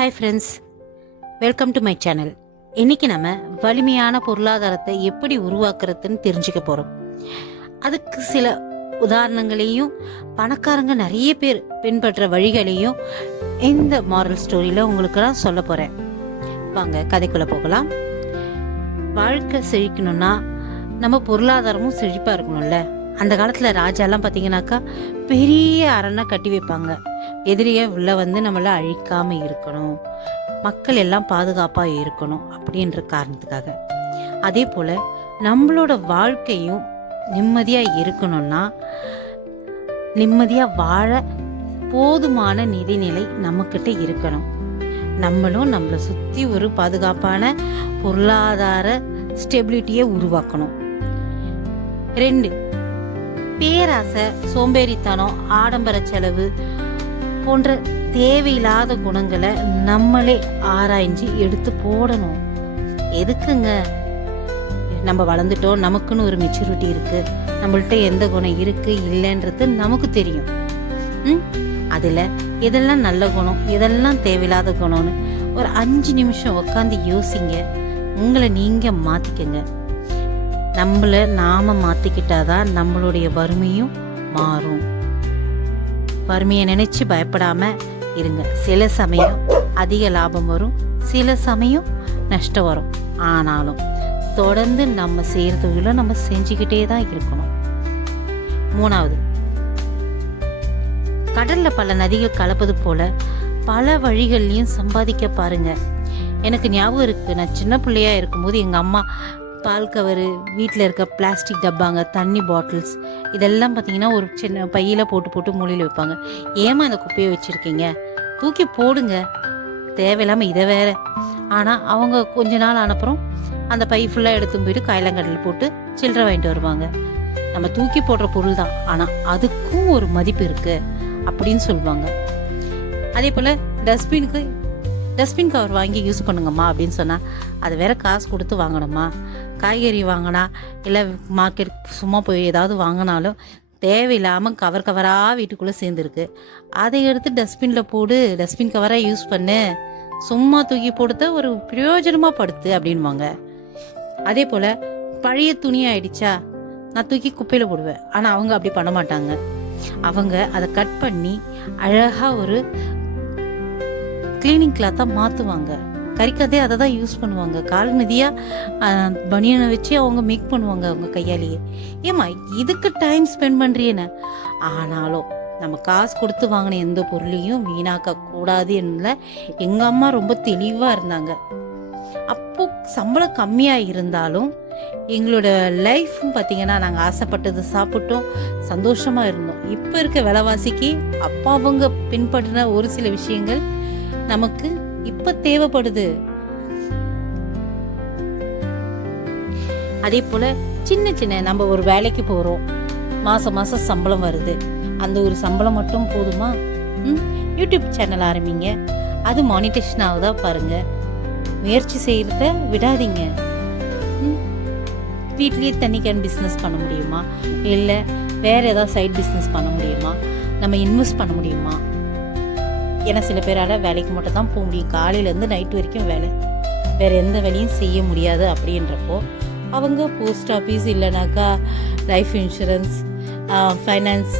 Hi friends, welcome to my channel. இன்னைக்கு நம்ம வலிமையான பொருளாதாரத்தை எப்படி உருவாக்குறதுன்னு தெரிஞ்சுக்க போகிறோம். அதுக்கு சில உதாரணங்களையும் பணக்காரங்க நிறைய பேர் பின்பற்ற வழிகளையும் இந்த மாரல் ஸ்டோரியில் உங்களுக்கு நான் சொல்ல போகிறேன். வாங்க கதைக்குள்ளே போகலாம். வாழ்க்கை செழிக்கணும்னா நம்ம பொருளாதாரமும் செழிப்பாக இருக்கணும்ல. அந்த காலத்தில் ராஜாலாம் பார்த்தீங்கன்னாக்கா பெரிய அரணை கட்டி வைப்பாங்க. எதிரியை உள்ள வந்து நம்மளை அழிக்காமல் இருக்கணும், மக்கள் எல்லாம் பாதுகாப்பாக இருக்கணும் அப்படின்ற காரணத்துக்காக. அதே போல் நம்மளோட வாழ்க்கையும் நிம்மதியாக இருக்கணும்னா நிம்மதியாக வாழ போதுமான நிதிநிலை நம்மக்கிட்ட இருக்கணும். நம்மளும் நம்மளை சுற்றி ஒரு பாதுகாப்பான பொருளாதார ஸ்டெபிலிட்டியை உருவாக்கணும். 2, பேராசை, சோம்பேறித்தனம், ஆடம்பர செலவு போன்ற தேவையில்லாத குணங்களை நம்மளே ஆராய்ஞ்சு எடுத்து போடணும். எதுக்குங்க? நம்ம வளர்ந்துட்டோம், நமக்குன்னு ஒரு மெச்சூரிட்டி இருக்கு, நம்மள்ட்ட எந்த குணம் இருக்கு இல்லைன்றது நமக்கு தெரியும். அதுல எதெல்லாம் நல்ல குணம், எதெல்லாம் தேவையில்லாத குணம்னு ஒரு 5 நிமிஷம் உட்காந்து யோசிங்க. உங்களை நீங்க மாத்திக்கங்க. நம்மளை நாம மாத்திக்கிட்டாதான் நம்மளுடைய வறுமையும் மாறும். வறுமையை நினைச்சு பயப்படாம இருங்க. சில சமயம் அதிக லாபம் வரும், சில சமயம் நஷ்டம் வரும். ஆனாலும் தொடர்ந்து நம்ம செய்யறதுல நம்ம செஞ்சுக்கிட்டே தான் இருக்கணும். 3வது, கடல்ல பல நதிகள் கலப்பது போல பல வழிகள்லையும் சம்பாதிக்க பாருங்க. எனக்கு ஞாபகம் இருக்கு, நான் சின்ன பிள்ளையா இருக்கும்போது எங்க அம்மா பால் கவரு, வீட்டில் இருக்க பிளாஸ்டிக் டப்பாங்க, தண்ணி பாட்டில்ஸ் இதெல்லாம் பார்த்தீங்கன்னா ஒரு சின்ன பையில் போட்டு மூலையில் வைப்பாங்க. ஏமா இந்த குப்பையை வச்சுருக்கீங்க, தூக்கி போடுங்க, தேவையில்லாமல் இதை வேற. ஆனால் அவங்க கொஞ்ச நாள் ஆனப்புறம் அந்த பை ஃபுல்லாக எடுத்து போயிட்டு காயலங்கடலில் போட்டு சில்லறை வாங்கிட்டு வருவாங்க. நம்ம தூக்கி போடுற பொருள் தான், ஆனால் அதுக்கும் ஒரு மதிப்பு இருக்கு அப்படின்னு சொல்லுவாங்க. அதே போல் டஸ்ட்பின் கவர் வாங்கி யூஸ் பண்ணுங்கம்மா அப்படின்னு சொன்னால் அது வேற காசு கொடுத்து வாங்கணுமா? காய்கறி வாங்கினா இல்லை மார்க்கெட் சும்மா போய் ஏதாவது வாங்கினாலும் தேவையில்லாமல் கவராக வீட்டுக்குள்ளே சேர்ந்துருக்கு. அதை எடுத்து டஸ்ட்பினில் போடு, டஸ்ட்பின் கவராக யூஸ் பண்ணு, சும்மா தூக்கி போடுத்த ஒரு பிரயோஜனமாக படுத்து அப்படின்வாங்க. அதே போல் பழைய துணி ஆயிடுச்சா நான் தூக்கி குப்பையில் போடுவேன். ஆனால் அவங்க அப்படி பண்ண மாட்டாங்க. அவங்க அதை கட் பண்ணி அழகாக ஒரு கிளீனிங் கிளாத்தாக மாற்றுவாங்க. கறிக்கதே அதை தான் யூஸ் பண்ணுவாங்க. கால் மிதியாக பனியனை வச்சு அவங்க மேக் பண்ணுவாங்க அவங்க கையாலேயே. ஏமா இதுக்கு டைம் ஸ்பெண்ட் பண்ணுறியேன்னு. ஆனாலும் நம்ம காசு கொடுத்து வாங்கின எந்த பொருளையும் வீணாக்க கூடாது என்ன எங்கள் அம்மா ரொம்ப தெளிவாக இருந்தாங்க. அப்போ சம்பளம் கம்மியாக இருந்தாலும் எங்களோட லைஃப்பும் பார்த்தீங்கன்னா நாங்கள் ஆசைப்பட்டது சாப்பிட்டோம், சந்தோஷமாக இருந்தோம். இப்போ இருக்க விலைவாசிக்கு அப்பா அவங்க பின்பற்றின ஒரு சில விஷயங்கள் நமக்கு இப்ப தேவைப்படுது. அதே போல சின்ன நம்ம ஒரு வேலைக்கு போறோம், மாசம் சம்பளம் வருது. அந்த ஒரு சம்பளம் மட்டும் போதுமா? யூடியூப் சேனல் ஆரம்பிங்க, அது மானிட்டேஷன் ஆகுதா பாருங்க. முயற்சி செய்யறத விடாதீங்க. வீட்லயே தண்ணி கேன் பிஸ்னஸ் பண்ண முடியுமா, இல்லை வேற ஏதாவது சைட் பிஸ்னஸ் பண்ண முடியுமா, நம்ம இன்வெஸ்ட் பண்ண முடியுமா? ஏன்னா சில பேரால் வேலைக்கு மட்டும் தான் போக முடியும், காலையிலேருந்து நைட்டு வரைக்கும் வேலை, வேறு எந்த வேலையும் செய்ய முடியாது. அப்படின்றப்போ அவங்க போஸ்ட் ஆஃபீஸ் இல்லைனாக்கா life insurance, finance,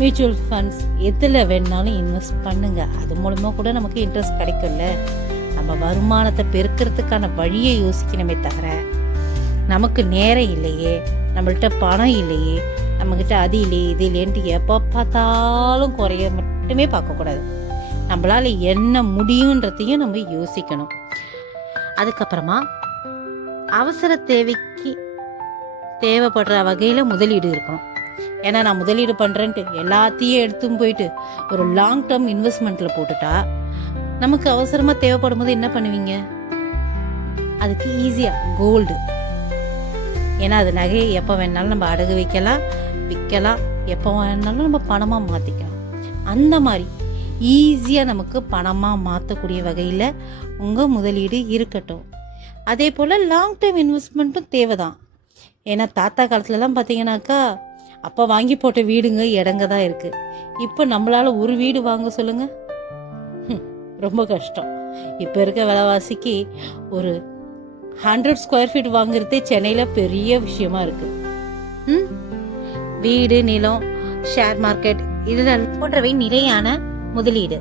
mutual funds எதில் வேணாலும் இன்வெஸ்ட் பண்ணுங்க. அது மூலமாக கூட நமக்கு இன்ட்ரெஸ்ட் கிடைக்கும்ல. நம்ம வருமானத்தை பெருக்கிறதுக்கான வழியை யோசிக்கணுமே தவிர நமக்கு நேரம் இல்லையே, நம்மள்கிட்ட பணம் இல்லையே, நம்மக்கிட்ட அது இல்லையே இது இல்லையன்ட்டு எப்போ பார்த்தாலும் குறைய மட்டுமே பார்க்கக்கூடாது. நம்மளால என்ன முடியுன்றதையும் நம்ம யோசிக்கணும். அதுக்கப்புறமா அவசர தேவைக்கு தேவைப்படுற வகையில் முதலீடு இருக்கணும். ஏன்னா நான் முதலீடு பண்ணுறேன்ட்டு எல்லாத்தையும் எடுத்தும் போயிட்டு ஒரு லாங் டேர்ம் இன்வெஸ்ட்மெண்ட்டில் போட்டுட்டா நமக்கு அவசரமாக தேவைப்படும் போது என்ன பண்ணுவீங்க? அதுக்கு ஈஸியாக கோல்டு. ஏன்னா அது நகையை எப்போ வேணாலும் நம்ம அடகு வைக்கலாம், விற்கலாம், எப்போ வேணாலும் நம்ம பணமாக மாற்றிக்கலாம். அந்த மாதிரி ஈஸியாக நமக்கு பணமாக மாற்றக்கூடிய வகையில் உங்கள் முதலீடு இருக்கட்டும். அதே போல் லாங் டைம் இன்வெஸ்ட்மெண்ட்டும் தேவை தான். ஏன்னா தாத்தா காலத்துலலாம் பார்த்தீங்கன்னாக்கா அப்போ வாங்கி போட்ட வீடுங்க இடங்க தான் இருக்குது. இப்போ நம்மளால் ஒரு வீடு வாங்க சொல்லுங்கள், ரொம்ப கஷ்டம். இப்போ இருக்க விலைவாசிக்கு ஒரு 100 ஸ்கொயர் ஃபீட் வாங்குறதே சென்னையில் பெரிய விஷயமா இருக்கு. வீடு, நிலம், ஷேர் மார்க்கெட் இதில் போன்றவை நிலையான முதலீடு.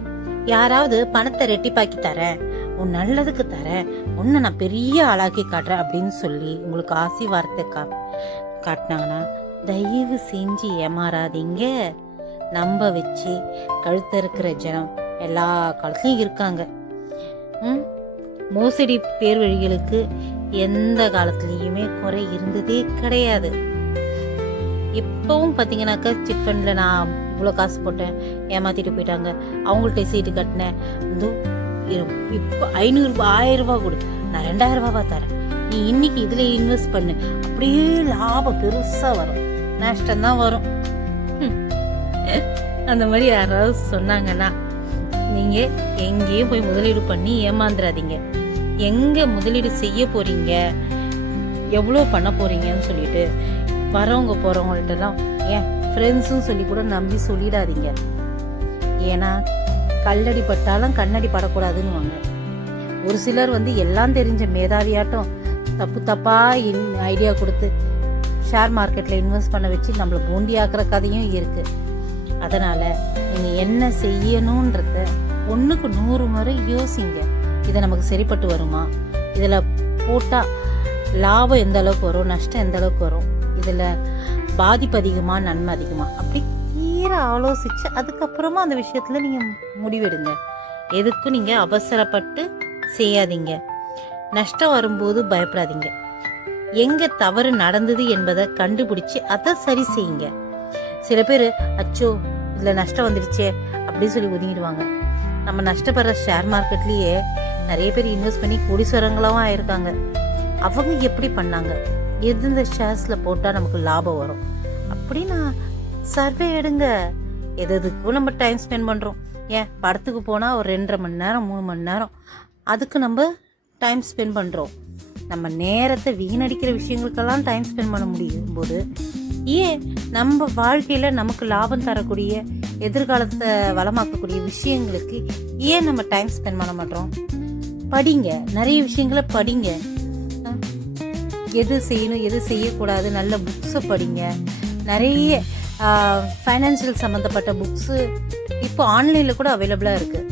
யாராவது பணத்தை ரெட்டிப்பாக்கி தரேன், உன் நல்லதுக்கு தரேன், உன்னை நான் பெரிய ஆளாக்கி காட்டுறேன் அப்படின்னு சொல்லி உங்களுக்கு ஆசி வார்த்தை காட்டினாங்கன்னா தயவு செஞ்சு ஏமாறாதீங்க. நம்ப வச்சு கழுத்த இருக்கிற ஜனம் எல்லா காலத்துலையும் இருக்காங்க. மோசடி பேர் வழிகளுக்கு எந்த காலத்துலேயுமே குறை இருந்ததே கிடையாது. இப்போவும் பார்த்தீங்கன்னாக்கா சிட் ஃபண்டில் நான் இவ்வளோ காசு போட்டேன், ஏமாத்திட்டு போயிட்டாங்க, அவங்கள்ட்ட சீட்டு கட்டினேன், இப்போ 500 ரூபாய் 1000 ரூபா கொடு, நான் 2000 ரூபாவா தரேன், நீ இன்னைக்கு இதில் இன்வெஸ்ட் பண்ணு, அப்படியே லாபம் பெருசாக வரும், நஷ்டம்தான் வரும். அந்த மாதிரி யாராவது சொன்னாங்கன்னா நீங்கள் எங்கேயும் போய் முதலீடு பண்ணி ஏமாந்துடாதீங்க. எங்கே முதலீடு செய்ய போகிறீங்க, எவ்வளோ பண்ண போகிறீங்கன்னு சொல்லிட்டு வரவங்க போகிறவங்கள்ட்டலாம் ஏன் ஃப்ரெண்ட்ஸும் சொல்லி கூட நம்பி சொல்லிடாதீங்க. ஏன்னா கல்லடி பட்டாலும் கண்ணடி படக்கூடாதுன்னு வாங்க. ஒரு சிலர் எல்லாம் தெரிஞ்ச மேதாவியாட்டம் தப்பாக ஐடியா கொடுத்து ஷேர் மார்க்கெட்டில் இன்வெஸ்ட் பண்ண வச்சு நம்மளை பூண்டி ஆக்குற கதையும் இருக்குது. அதனால் நீங்கள் என்ன செய்யணுன்றத 1க்கு 100 முறை யோசிங்க. இதை நமக்கு சரிப்பட்டு வருமா, இதில் போட்டால் லாபம் எந்த அளவுக்கு வரும், நஷ்டம் எந்த அளவுக்கு வரும், இதில் பாதிப்பு அதிகமா நன்மை அதிகமா, அப்படி தீர ஆலோசித்து அதுக்கப்புறமா அந்த விஷயத்தில் நீங்கள் முடிவெடுங்க. எதுக்கும் நீங்கள் அவசரப்பட்டு செய்யாதீங்க. நஷ்டம் வரும்போது பயப்படாதீங்க. எங்கே தவறு நடந்தது என்பதை கண்டுபிடிச்சி அதை சரி செய்யுங்க. சில பேர் அச்சோ இதில் நஷ்டம் வந்துடுச்சே அப்படின்னு சொல்லி ஒதுங்கிடுவாங்க. நம்ம நஷ்டப்படுற ஷேர் மார்க்கெட்லேயே நிறைய பேர் இன்வெஸ்ட் பண்ணி கோடீஸ்வரங்களாகவும் ஆயிருக்காங்க. அவங்க எப்படி பண்ணாங்க, எந்தெந்த ஷேர்ஸில் போட்டால் நமக்கு லாபம் வரும் அப்படின்னு சர்வே எடுங்க. எதுக்கும் நம்ம டைம் ஸ்பெண்ட் பண்ணுறோம். ஏன் படத்துக்கு போனால் ஒரு 2.5 மணி நேரம் 3 மணி நேரம் அதுக்கு நம்ம டைம் ஸ்பெண்ட் பண்ணுறோம். நம்ம நேரத்தை வீணடிக்கிற விஷயங்களுக்கெல்லாம் டைம் ஸ்பெண்ட் பண்ண முடியும் போது ஏன் நம்ம வாழ்க்கையில் நமக்கு லாபம் தரக்கூடிய எதிர்காலத்தை வளமாக்கக்கூடிய விஷயங்களுக்கு ஏன் நம்ம டைம் ஸ்பெண்ட் பண்ண மாட்டோம்? படிங்க, நிறைய விஷயங்களை படிங்க. எது செய்யணும் எது செய்யக்கூடாது நல்ல புக்ஸை படிங்க. நிறைய ஃபைனான்சியல் சம்மந்தப்பட்ட புக்ஸு இப்போ ஆன்லைனில் கூட அவைலபிளாக இருக்குது.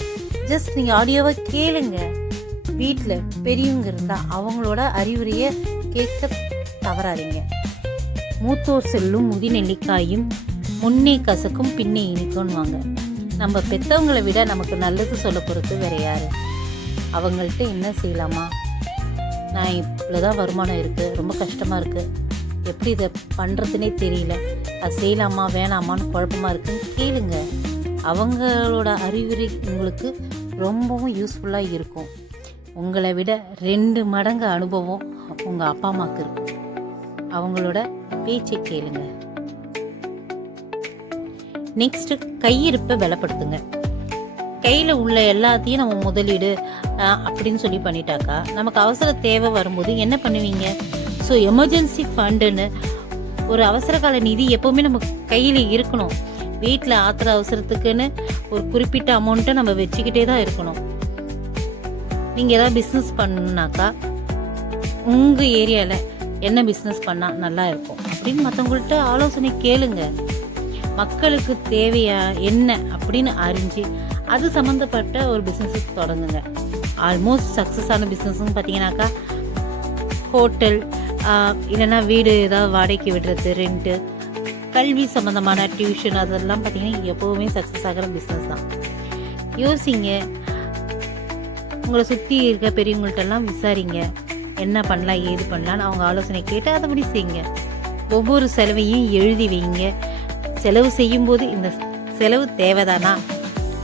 ஜஸ்ட் நீங்கள் ஆடியோவாக கேளுங்க. வீட்டில் பெரியவங்க இருந்தால் அவங்களோட அறிவுரையை கேட்க தவறாதீங்க. மூத்தோர் செல்லும் முதி நெல்லிக்காயும் முன்னே கசக்கும் பின்னே இனிக்கும்வாங்க. நம்ம பெற்றவங்களை விட நமக்கு நல்லது சொல்ல பொறுத்து வேற யாரு? அவங்கள்ட்ட என்ன செய்யலாமா, நான் இவ்வளோதான் வருமானம் இருக்குது, ரொம்ப கஷ்டமாக இருக்குது, எப்படி இதை பண்ணுறதுனே தெரியல, அது செய்யலாமா வேணாமான்னு குழப்பமாக இருக்குன்னு கேளுங்க. அவங்களோட அறிவுரை உங்களுக்கு ரொம்பவும் யூஸ்ஃபுல்லாக இருக்கும். உங்களை விட 2 மடங்கு அனுபவம் உங்கள் அப்பா அம்மாவுக்கு இருக்கும். அவங்களோட பேச்சை கேளுங்க. நெக்ஸ்ட், கையிருப்பை பலப்படுத்துங்க. கையில் உள்ள எல்லாத்தையும் நம்ம முதலீடு அப்படின்னு சொல்லி பண்ணிட்டாக்கா நமக்கு அவசர தேவை வரும்போது என்ன பண்ணுவீங்க? ஸோ எமர்ஜென்சி ஃபண்டுன்னு ஒரு அவசர கால நிதி எப்போவுமே நம்ம கையில் இருக்கணும். வீட்டில் ஆத்திர அவசரத்துக்குன்னு ஒரு குறிப்பிட்ட அமௌண்ட்டை நம்ம வச்சுக்கிட்டே தான் இருக்கணும். நீங்கள் ஏதாவது பிஸ்னஸ் பண்ணணுன்னாக்கா உங்கள் ஏரியாவில் என்ன பிஸ்னஸ் பண்ணால் நல்லா இருக்கும் அப்படின்னு மற்றவங்கள்ட்ட ஆலோசனை கேளுங்க. மக்களுக்கு தேவையா என்ன அப்படின்னு அறிஞ்சு அது சம்மந்தப்பட்ட ஒரு பிஸ்னஸ் தொடங்குங்க. ஆல்மோஸ்ட் சக்ஸஸ் ஆன பிஸ்னஸ்ன்னு பார்த்தீங்கன்னாக்கா ஹோட்டல், இல்லைன்னா வீடு ஏதாவது வாடகைக்கு விடுறது, ரெண்ட்டு, கல்வி சம்மந்தமான டியூஷன், அதெல்லாம் பார்த்தீங்கன்னா எப்போவுமே சக்ஸஸ் ஆகிற பிஸ்னஸ் தான். யோசிங்க. உங்களை சுற்றி இருக்க பெரியவங்கள்ட்டெல்லாம் விசாரிங்க, என்ன பண்ணலாம் ஏது பண்ணலான்னு அவங்க ஆலோசனை கேட்டு அதைப்படி செய்யுங்க. ஒவ்வொரு செலவையும் எழுதி வைங்க. செலவு செய்யும்போது இந்த செலவு தேவைதானா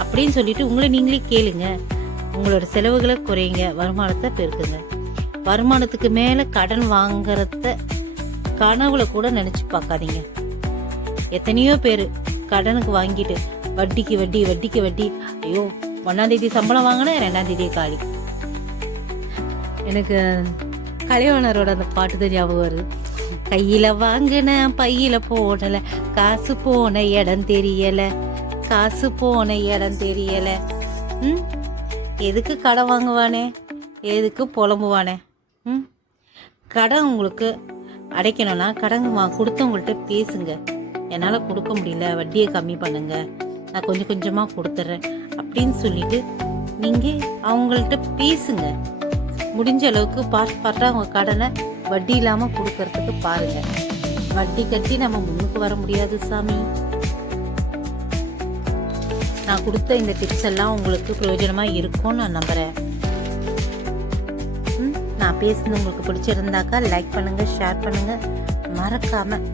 அப்படின்னு சொல்லிட்டு உங்களை நீங்களே கேளுங்க. உங்களோட செலவுகளை குறைங்க, வருமானத்தை பெருக்குங்க. வருமானத்துக்கு மேலே கடன் வாங்குறத கனவுல கூட நினச்சி பார்க்காதீங்க. எத்தனையோ பேர் கடனுக்கு வாங்கிட்டு வட்டிக்கு வட்டி வட்டிக்கு வட்டி, ஐயோ 1ஆம் தேதி சம்பளம் வாங்கினேன் 2ஆம் தேதி காலி. எனக்கு கலைவாணரோட அந்த பாட்டு தான் ஞாபகம் வருது. கையில் வாங்கின பையில போடலை, காசு போன இடம் தெரியலை, காசு போன இடம் தெரியலை. எதுக்கு கடன் வாங்குவானே, எதுக்கு புலம்புவானே? ம் கடன் உங்களுக்கு அடைக்கணும்னா கடன் கொடுத்தவங்கள்ட்ட பேசுங்க. என்னால் கொடுக்க முடியல, வட்டியை கம்மி பண்ணுங்க, நான் கொஞ்சம் கொஞ்சமாக கொடுத்துட்றேன் அப்படின்னு சொல்லிட்டு நீங்கள் அவங்கள்ட்ட பேசுங்க. முடிஞ்ச அளவுக்கு பார்ட்டாக அவங்க கடனை வட்டி இல்லாமல் கொடுக்கறதுக்கு பாருங்கள். வட்டி கட்டி நம்ம முன்னுக்கு வர முடியாது சாமி. நான் கொடுத்த இந்த டிப்ஸ் எல்லாம் உங்களுக்கு பிரயோஜனமாக இருக்கும்னு நான் நம்புகிறேன். நான் பேசுனது உங்களுக்கு பிடிச்சிருந்தாக்கா லைக் பண்ணுங்கள், ஷேர் பண்ணுங்கள், மறக்காமல்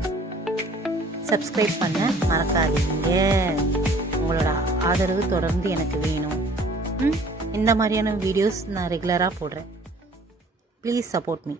சப்ஸ்கிரைப் பண்ண மறக்காதீங்க. உங்களோட ஆதரவு தொடர்ந்து எனக்கு வேணும். இந்த மாதிரியான வீடியோஸ் நான் ரெகுலராக போடுறேன். Please support me.